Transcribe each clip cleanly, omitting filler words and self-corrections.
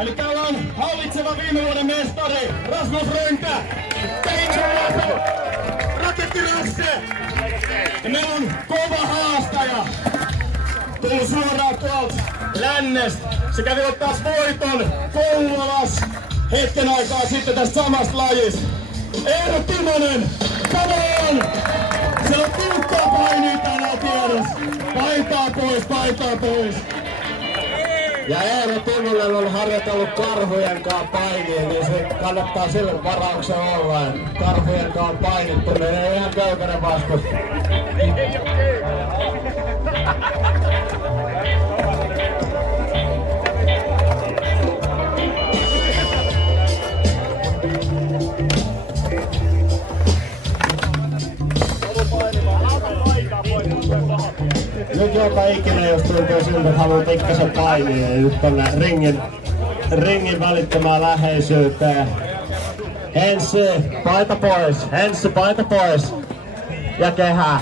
Eli täällä on hallitseva viime vuoden mestari Rasmus Rönkä, Peijonlaatu, Raketti Rasse. Ja meillä on kova haastaja. Tullut suoraan tuolta lännestä. Se kävi taas voiton Kouvolas hetken aikaa sitten tästä samasta lajista. Eero Timonen, come on! Siellä on tiukkaa painia tänään tiedossa. Paitaa pois. Ja Eero Timonen on harjoitellut karhujen kanssa painia, niin se kannattaa sille varauksen olla. Karhujen kanssa painittu menee ihan köykäinen vastus. Nyt joka ikinen, jos tuntuu siltä, että haluaa pikkasen painia, ja nyt tonne ringin välittömään läheisyyteen. Henssi, paita pois. Ja kehä.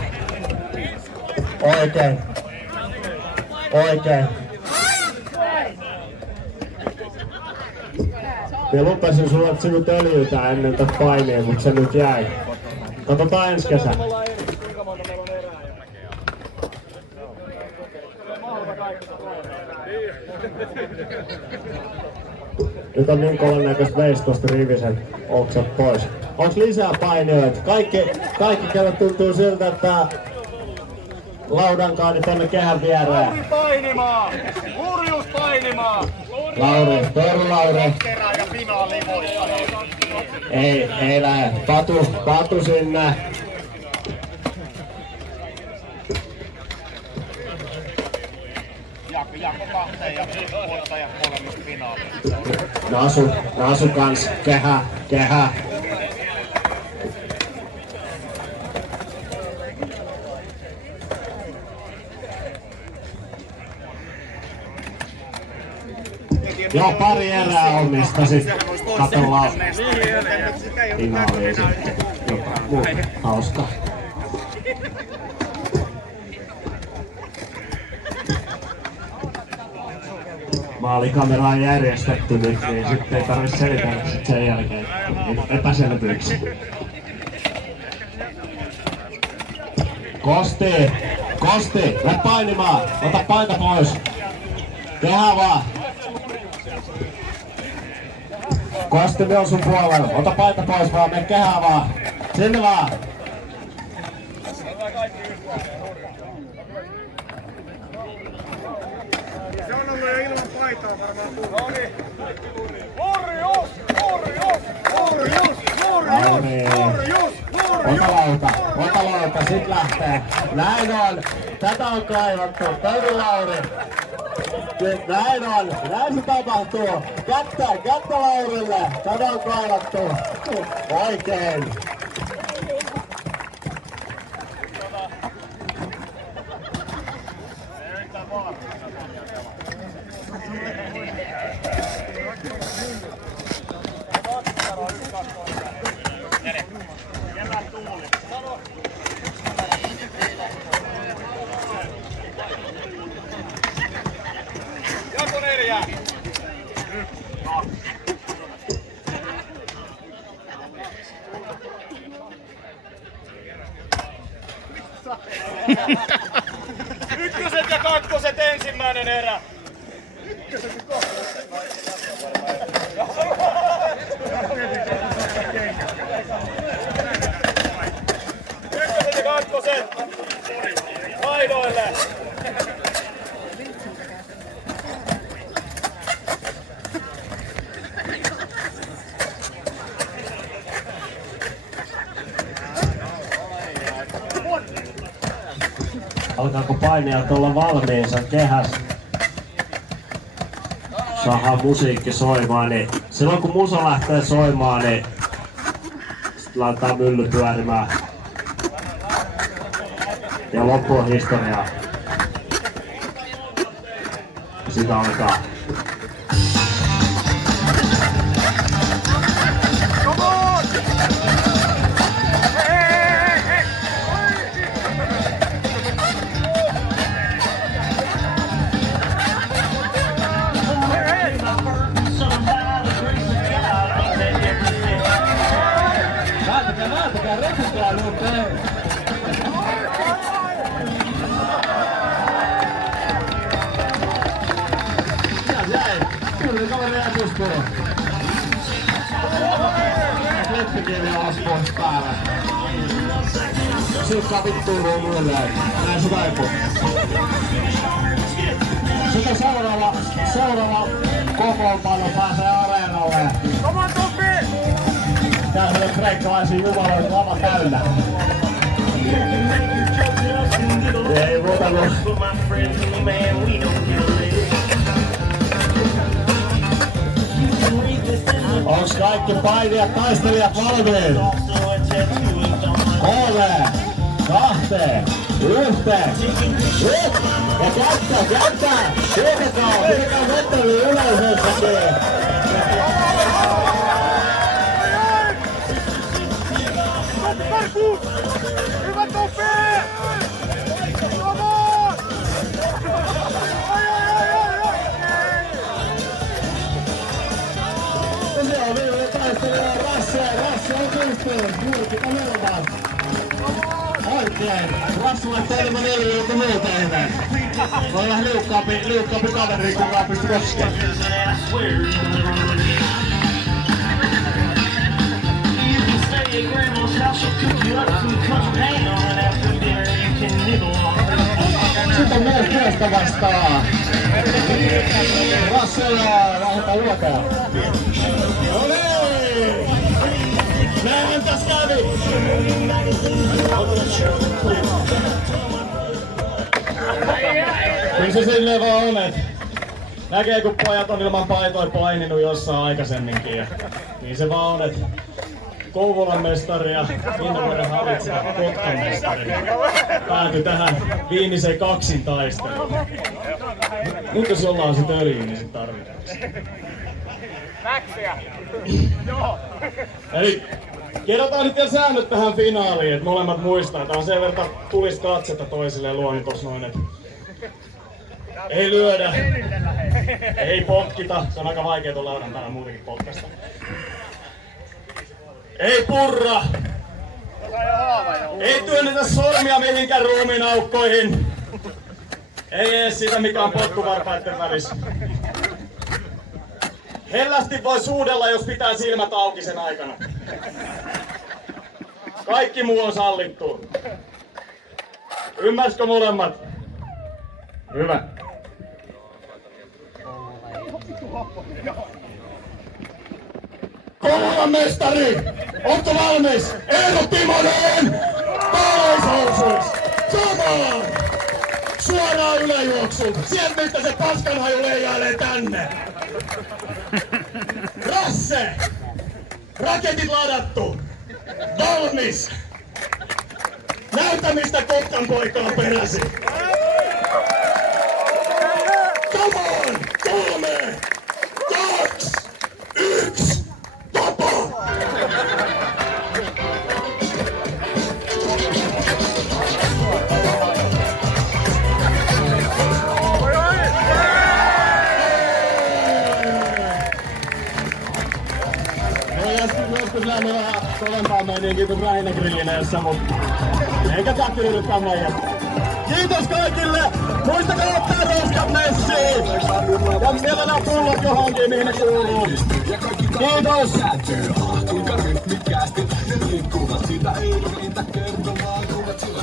Oikein. Mä lupasin sulle, että sinut öljytään ennen tätä painia, mutta se nyt jäi. Katsotaan ensi kesä. Nyt on niin kovan näköistä veistä tosta rivisen oksat pois. Onks lisää painijoita? Kaikki kello tuntuu siltä, että laudankaani tonne kehän viereen. Lauri painimaan! Hurjus painimaan! Lauri. Ei lähe. Patu sinne. Jaakko kahteen ja voittaja molemmista finaaliin. Nasu kans. Kehä. Joo, pari erää on, mistä sit katsellaan finaaliin sitten. Jotain muuta hauskaa. Maalikamera on järjestetty nyt, niin sitten ei tarvitse selitellä sen jälkeen epäselvyyksiä. Kosti, lähde painimaan, ota paita pois. Kehä vaan. Kosti, me on sun puolella, ota paita pois vaan, mene kehää vaan. Sinne vaan. Se on ollut jo ilman paitaa varmaan tullut. Noniin. Hurjus! Ota lauta, sit lähtee. Näin on. Tätä on kaivattu. Toinen Lauri. Näin se tapahtuu. Kättä Laurille. Tätä on kaivattu. Oikein. Jako 4. Ykköset ja kakkoset ensimmäinen erä. Ykköset ja kakkoset. Aidoille. Alkaako painijat olla valmiinsa kehäs? Saadaan musiikki soimaan, niin silloin kun musa lähtee soimaan, niin sit laitetaan mylly pyörimään. Ja loppu on historiaa. Sitä alkaa. Tuli kaveri pystyyn. Kleppikin vielä alas pois päällä. Silkkaa vittuun muille. Näin se taipuu. Sitten seuraava kokoonpano pääsee areenalle. Come Topi! Täällä on kreikkalaisia jumaloita lava täynnä. Ei muuta kuin. Onks kaikki painijat, taistelijat valmiit? 3, 2, 1. Ja kättää! Pidetään vettelyä yleisössäkin! Hyvä Topi! Come on! Se on viimeinen taistelija Rasse on pystynyt, Jyrki Kamelman. Oikein, Rasse laittaa ilman 4 joku muuta ennen. Se on vähän liukkaampi kaveri, kukaan pysty koskemaan. Sitten myös miestä vastaan. Rassella lähdetään luotaan. No niin! Näinhän täs kävi! Kyllä se silleen vaan on, et näkee kun pojat on ilman paitoja paininut jossain aikaisemminkin. Ja niin se vaan on, et Kouvolan mestari ja viime vuoden hallitseva Kotkan mestari päätyi tähän viimeiseen kaksintaisteluun. Nyt jos ollaan sit öljyä, niin sit tarvitaan. Eli kerrotaan nyt vielä säännöt tähän finaaliin, että molemmat muistaa. Tää on sen verran tulista katsetta toisilleen luoni tos noin, et ei lyödä, ei potkita, se on aika vaikea tuon laudan päällä muutenkin potkasta. Ei purra! Ei työnnetä sormia mihinkään ruumiin aukkoihin. Ei ees sitä mikä on potkuvarpaitten välissä. Hellästi voi suudella, jos pitää silmät auki sen aikana. Kaikki muu on sallittu. Ymmärsikö molemmat? Hyvä. Kouvolan mestari! Onko valmis? Eero Timonen! Paalaishousuis! Samaan! Suoraan yläjuoksuun! Sieltä mistä se paskanhaju leijailee tänne! Rasse! Raketit ladattu! Valmis! Näytä mistä Kotkan poikaa peräsi! Come on! 3, 2, 1! Tapa! Joskus lähden vähän kovempaa meininkiä kuin Rähinä-grillineissä, mutta eikä tää tyydyttää meidän. Kiitos kaikille! Muistakaa ottaa roskat messiin! Ja mielellään pullot johonkin, mihin ne kuuluu. Kiitos! Kuinka rytmikkäästi ne liikkuvat, sitä ei riitä kertomaan, kuvat sillä